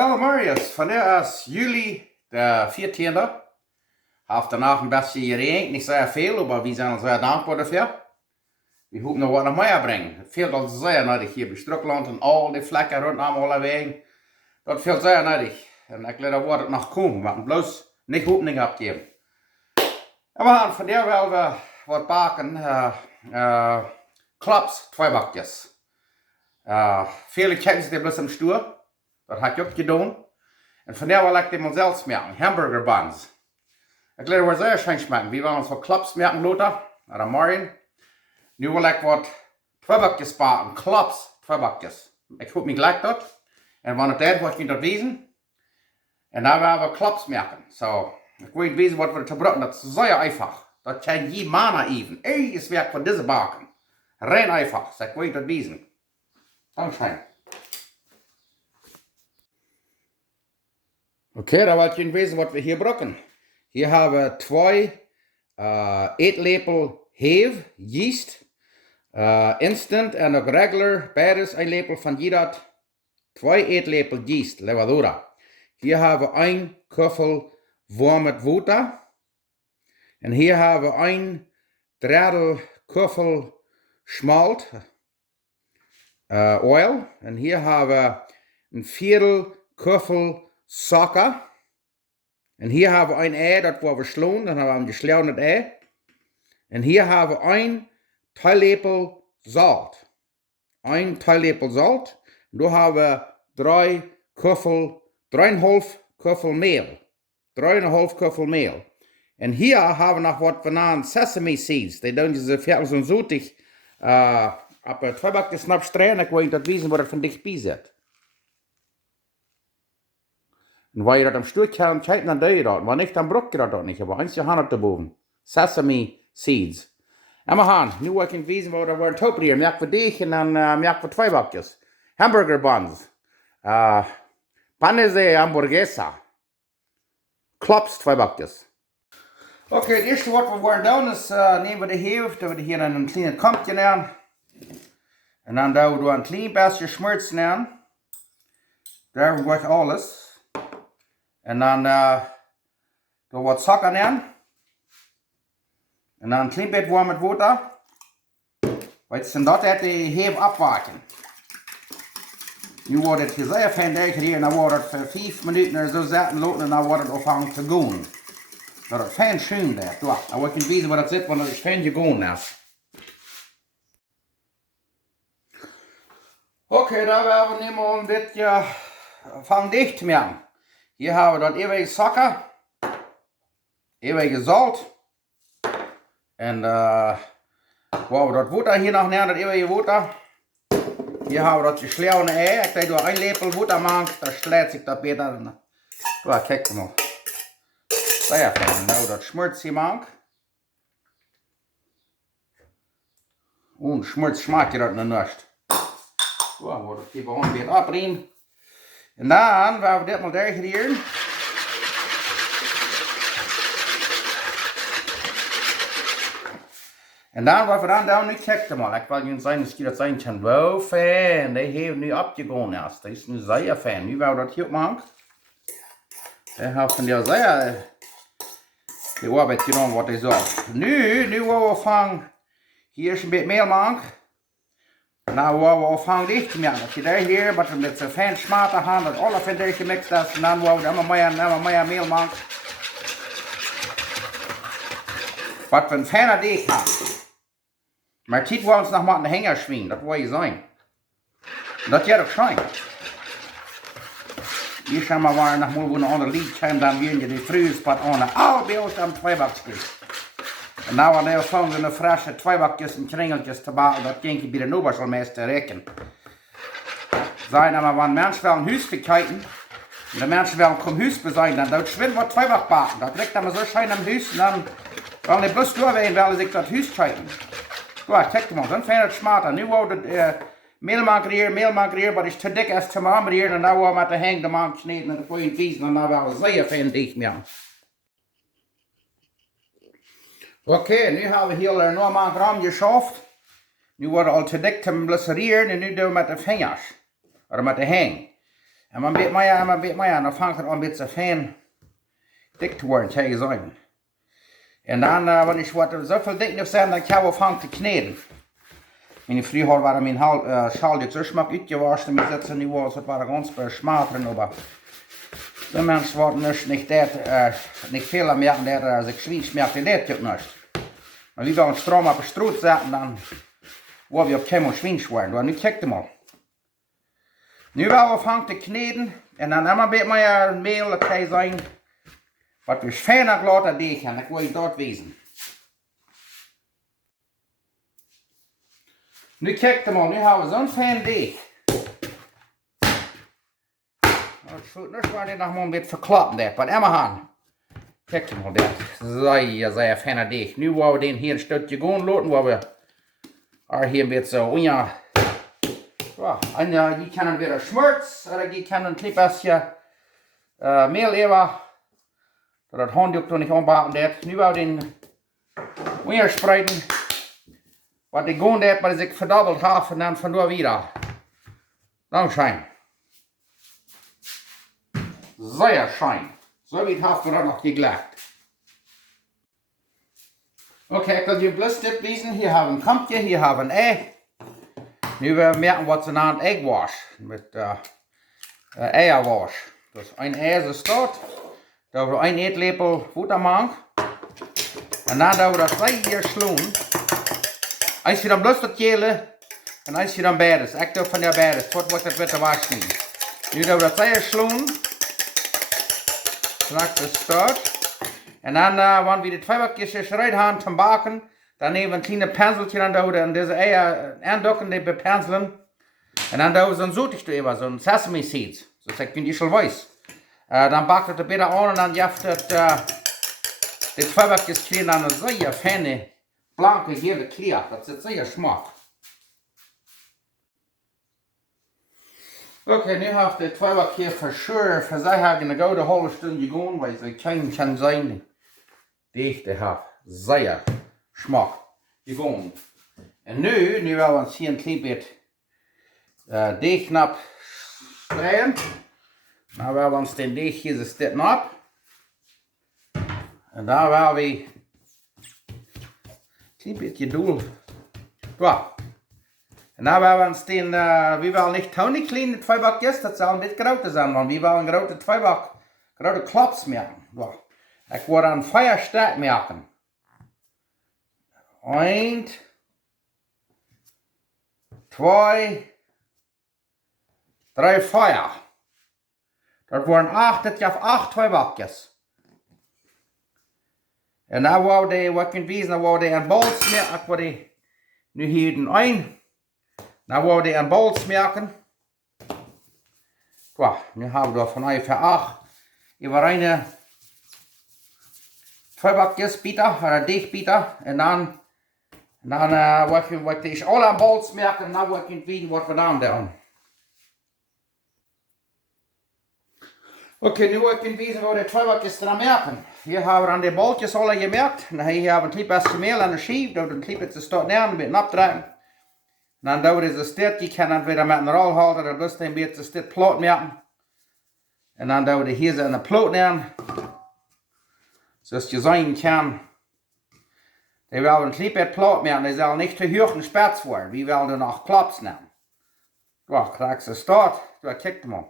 Wel, Marius, vandaag is juli de 14e. Heeft danach een beetje geregend, niet zo veel, maar we zijn zeer dankbaar daarvoor. We hopen nog wat meer brengen. Het veel al zeer nodig hier bij Strukland en al die vlekken rondom alle wegen. Dat veel zeer nodig. En ik laat dat het nog komen, maar bloos niet opening opgeven. En we gaan vandaag wel wat bakken. Klops, tweebakjes. Viele kennen ze bloß am Stuhl. Dat heb ik ook gedaan. En vandaag wil ik die maar zelf smaken. Hamburger buns. Ik laat het zeer schön smaken. We willen ons wat klops smaken later. Naar morgen. Nu wil ik wat tweebakjes bakken. Klops, tweebakjes. Ik hoop me gelijk dat. En wanneer het tijd wordt, ik dat wezen. En dan willen we klops maken. So, ik weet wezen wat we te brokken. Dat is zeer einfach. Dat kan je mannen even. Is werk voor deze bakken. Rein einfach. So, ik weet dat wezen. Dankeschön. Okay, dan wil je weten wat we hier brokken. Hier hebben we 2 eetlepel heef, yeast, instant en ook regular, beides 1 lepel van jeder, 2 eetlepel yeast, levadura. Hier hebben we 1 kuffel warm water. En hier hebben we 1 drittel kuffel smalt, oil. En hier hebben we een viertel kuffel suiker. En hier hebben we een ei, dat wordt versloten, dan hebben we een gesleuderd ei. En hier hebben we 1 theelepel zout. 1 theelepel zout. En dan hebben we 3,5 kuffel meel. 3,5 kuffel meel. En hier hebben we nog wat van sesame seeds. Die doen ze veel zo zoetig op het tweebakje snapstreen. Ik weet dat weten wat het van dichtbij zit. En waar je dat am Stuhl kan kijken, dan doe je dat. Maar niet, dan brok je dat niet. Aber eins je hand erboven. Sesame seeds. En we gaan. Nu wil ik weten wat er wordt topen hier. Merk voor dich en dan merk voor tweebakjes. Hamburger buns. Panese hamburguesa. Klops tweebakjes. Oké, het eerste wat we gaan doen is nemen we de heef. Dat we hier in een kleine kampje nemen. En dan doen we een klein beetje schmerz nemen. Daar wordt alles. En dan door wat suiker nemen. En dan een klein beetje warm water. Weet je, dat het de heef afwaken. Nu wordt het zeer fijn hier en dan wordt het voor 5 minuten zo zetten laten en dan wordt het afhangen te gaan. Dat het fijn schoon is. Dan wil ik weten wat het zit, want het is fijn gegaan is. Oké, dan willen we nu een beetje van dicht maken. Hier hebben we dat eeuwige suiker, eeuwige zout. En waar we dat water hier nog nemen, dat eeuwige water. Hier hebben we dat gesleuderde ei. Ik doe 1 lepel water maken, dan sluit zich dat beter. Kijk maar. Zeer fijn. Nou, dat schmerz hier maken. En schmerz smaakt je dat nog niet. Zo, wordt het even een beetje opruimen. En dan gaan we dit maar degraderen. En dan wat we dan doen, nu kijken maar. Ik wil je zeggen, dat zijn kan wel fijn. Die heeft nu opgegaan erst. Dat is nu zeer fijn. Nu willen we dat hier maken. Die heeft van der zeer de arbeid gedaan wat hij zegt. Nu willen we van hier is een beetje meel maken. Nou, we afhangen dicht maken. Dat je daar hier met zo'n fijn smaak gaan, dat alles in deze gemixt is. En dan willen we allemaal meer meel maken. Wat we een fijne deeg hebben. Maar dit wil ons nog maar een hanger schwingen, dat wil je zijn. Dat jij ook zijn. Hier zijn we maar nog maar een ander lied zijn, dan weer je die fruitspad aan. Al bij ons aan tweebakjes. En nou hadden we van zo'n frisse tweebakjes en kringeltjes te bakken, dat denk ik bij de nobers al meest rekken. Zijn maar wanneer mensen wel een huis bekijken, en de mensen wel een huis bezien, dan doet schwin wat tweebak bakken. Dat ligt dan maar zo schijn am huis, en dan willen die bloß doorween, willen zich dat huis kijken. Goed, kijk maar, dan vind je het smaak. Nu wordt het meelmaker hier, maar is te dik als te maken hier, en dan wordt met de hang de maak snijden en de goeie viezen, en dan wel zeer fijn dicht meer. Oké, nu hebben we hier nog maar een gram geschaft. Nu wordt het al te dik te blesserieren en nu doen we met de vingers. Of met de hang. En man beetje meer, en dan vangt het al een beetje fijn dik te worden tegen zijn. En dan, wanneer ik wat zoveel dik nog zijn, dan kan ik vangen te kneden. Mijn vroeger waren mijn schaaltjes zo smak uitgewaschen, maar dat ze nu was, het waren ganz besmateren, maar de mensen worden dus niet veel merken, dat ik Schweins merkte, dat je niet. Maar wie wel een stroom op de stroot zetten, dan worden we op keimel Schweins worden. Maar nu kijk maar. Nu wel we vangen te kneden, en dan hebben we een beetje meer meel tegen zijn, wat we fijner laten deeg en ik wil je dat wezen. Nu kijk maar, nu hebben we zo'n fijn deeg. Het voelt niet waar dit nog maar een beetje verklappen dat, maar Emma gaan. Kijk maar dat, zeer fijne deeg. Nu willen we den hier een stukje gaan laten, waar we hier een beetje zo, ja. En je kan weer schmurts, of je kan een klein beetje meel even, dat het handdoek toen niet aanbaken dat. Nu willen we den weer spreiden. Wat ik gewoon deed, maar is ik verdubbeld heb en dan vandoor weer. Dan schijn. Zeer schijn. Zo wie het heeft we dat nog geglekt. Oké, ik wil je bloß dit wezen. Hier hebben we een kampje, hier hebben we een ei. Nu we merken wat ze naam eggwash. Met eierwash. Dus een ei is staat. Daar we een eetlepel water maken. En dan doen we dat 2 keer slaan. Als je dan bloß dat jelen, en als je dan beides, ik doe van jou beides, tot wordt het witte was niet. Nu doen we dat 2 keer slaan. Straks de start. En dan, wanneer we de 2 bakjes eruit gaan te baken, dan nemen we een kleine penseltje aan doen en deze eieren aandokken die bepenselen. En dan doen we zo'n zoetigste even, zo'n sesame seeds. Zoals ik vind je schon weiß. Dan bakt het een beetje aan en dan jeft het de 2 bakjes krijgen aan een zeer fijne, blanke, hele kleur. Dat zit zeer smaak. Oké, nu heeft de 2 bakjes verscheuren. Voor zij hebben een gouden halve stunde gegaan, weil ze kein kan zijn. Die heeft zeer smaak gegaan. En nu willen we ons hier een klein beetje deegknap snijden. Dan willen we ons den deeg hier zo stitten op. En dan willen we een klein beetje doel. Ja. En dan willen we ons den, we willen niet te kleine 2 bakjes, dat zal niet grote zijn, want we willen een grote 2 bak, grote klops maken. Ja. Ik wil dan 4 sterk maken. 1, 2, 3, 4. Dat worden 8, dit geeft 8 2 bakjes. En dan wou de, wat kunt wezen, dan wou de een bol smerken. Ik wou de, nu hier den een. Dan wou de een bol smerken. Ja, nu hebben we dat van even 8. Über eine 2 bakjes bieten, oder dicht bieten. En dan wat ik alle aan bol smerken. En dan wat kunt weten wat we dan doen. Oké, nu wil ik wezen waar de 2 bakjes eraan merken. Hier hebben we aan de bolletjes alle gemerkt. En hier hebben we een klein beetje meel aan de schief. Dat we een klein beetje staat neer, een beetje opdraaien. En dan doen we deze stit. Je kan dan weer met een rol houden. Dan blijft een beetje stit ploot merken. En dan doen we hier zo in de ploot neer. Zoals je zien kan. Die willen een klein beetje ploot merken. Die zullen niet te hoog en spits worden. We willen er nog klops nemen. Ja, krijg ze staat. Ja, kijk maar.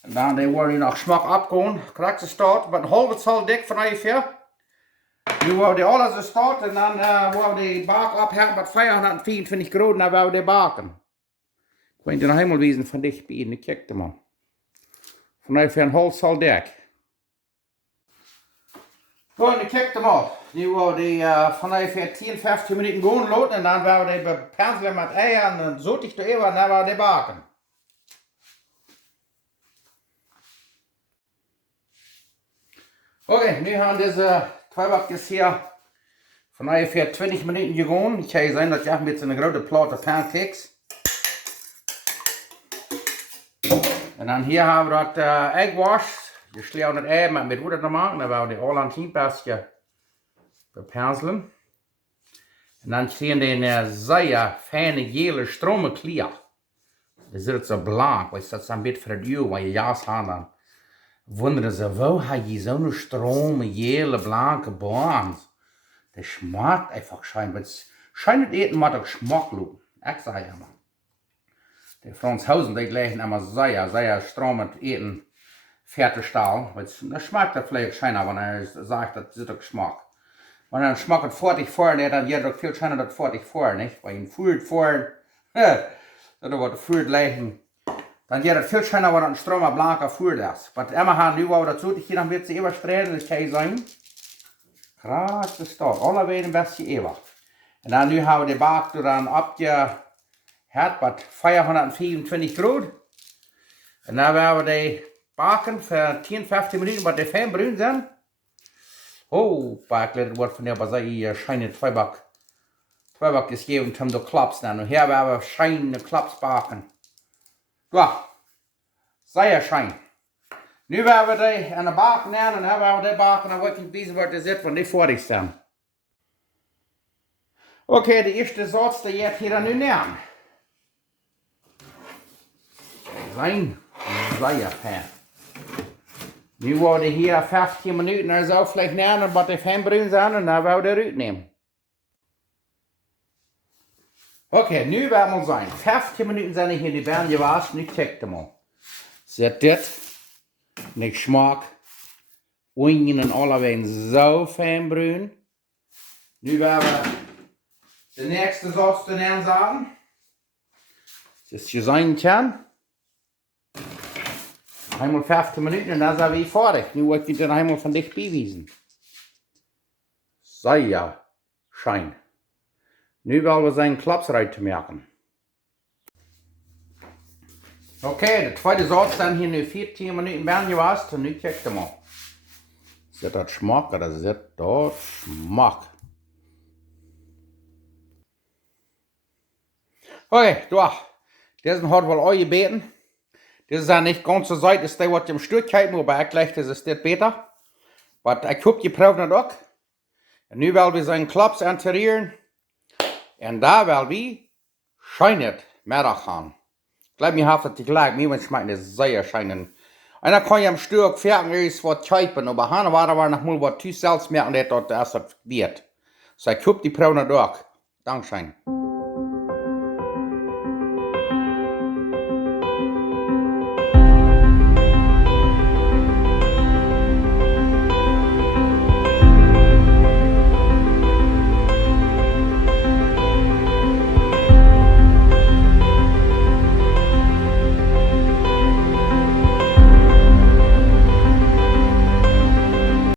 En dan die worden nog smak opgaan, krijg ze staat, maar een halve zal dik van even. Nu worden die alles zo staat en dan worden die bak opheffen met 424 graden en dan worden die baken. Ik weet je nog helemaal wezen van dichtbij, ik kijk er maar. Van even een halve zal dik. Goed, ik kijk er maar. Nu worden die van even 10, 15 minuten gaan laten en dan worden die bepenselen met eieren en zoetig te even en dan worden die baken. Oké, nu gaan deze 2 bakjes hier van ongeveer 20 minuten gegaan. Ik ga je zeggen dat je met een grote platte pancakes. En dan hier hebben we dat eggwash. Je slaat het ei met water te maken. Dan willen we die al een klein beetje bepenselen. En dan krijgen die een zeer fijne gele strome kleur. Das ist so blank, weil das ein bisschen für die Uhr, weil ich Jas haben. Wundern sie, wo hat je so eine Strome, jelle, blanke Bahn? Das schmeckt einfach scheinbar. Es scheint eten mal der Geschmack lu. Ich sage ja mal. Die Franzosen, die gleichen immer sehr stromend eten fertigstahl. Das schmeckt der Fleisch scheinbar, wenn er sagt, das ist der Geschmack. Wenn er schmeckt fertig vor, dann geht er viel schneller das fertig vor, nicht? Weil ihn fühlt vor, das wird fühlt leichen. Dann geht es viel schneller, wenn ein stromer blanker fühlt ist. Was immer haben, nu wou dazu, ich dann wird sie überstrahlen, das kann ich sagen. Krass, das dort, alle werden ein bisschen über. Und dann nu haben wir die Bak dann abgehört, bei 424 Grad. Und dann werden wir die backen für 10, 15 Minuten, bis die fein brun sind. Oh, das wird von der Basai scheine Tweeback ist gegeben, um die klops dann. Und hier werden wir scheine klops backen. Ja, sehr schein. Nu werden wir die in de baken nemen en dan werden we die baken en wat ik deze wordt zit van die fertig zijn. Oké, de eerste zout die je hier nu nemen. Zijn sehr fijn. Nu worden hier 15 minuten en zo vielleicht nemen, wat die fijn bruin zijn en dan werden we eruit nemen. Oké, nu werden we zijn. 15 minuten zijn hier die baan gewaschen, nu kijk je maar. Zet dit. De smaak, onion en allerwegen zo fijn bruin. Nu werden we de nächste Sauce erin zagen. Das ist sein kann. Einmal 15 Minuten und dann sind wir fertig. Nu wollte ich dann einmal von dich beweisen. Sehr schein. Nu wollen wir seinen Klops machen. Okay, de tweede Sauce dann hier nu 14 Minuten werden gewaschen und nu kijkt mal. Zit dat smaak oder zit dat smaak? Okay, durch. Das hat wohl euch gebeten. Das ist ja nicht ganz so Seite, ist der, was im Stück halten, aber ich gleich, das ist das besser. Aber ich hab geprobt und auch. Und nu wollen wir seinen Klops interieren. Und da wollen wir scheinet Mittag haben. Glaub mir, haft het gelijk, mir schmeckt es sehr scheinen. Und dann kann ich am Stück fertig ist was kaufen, aber Hanna war noch mal was zu selbst merken, dass das wird. So ich hab die Probe durch. Dankeschön.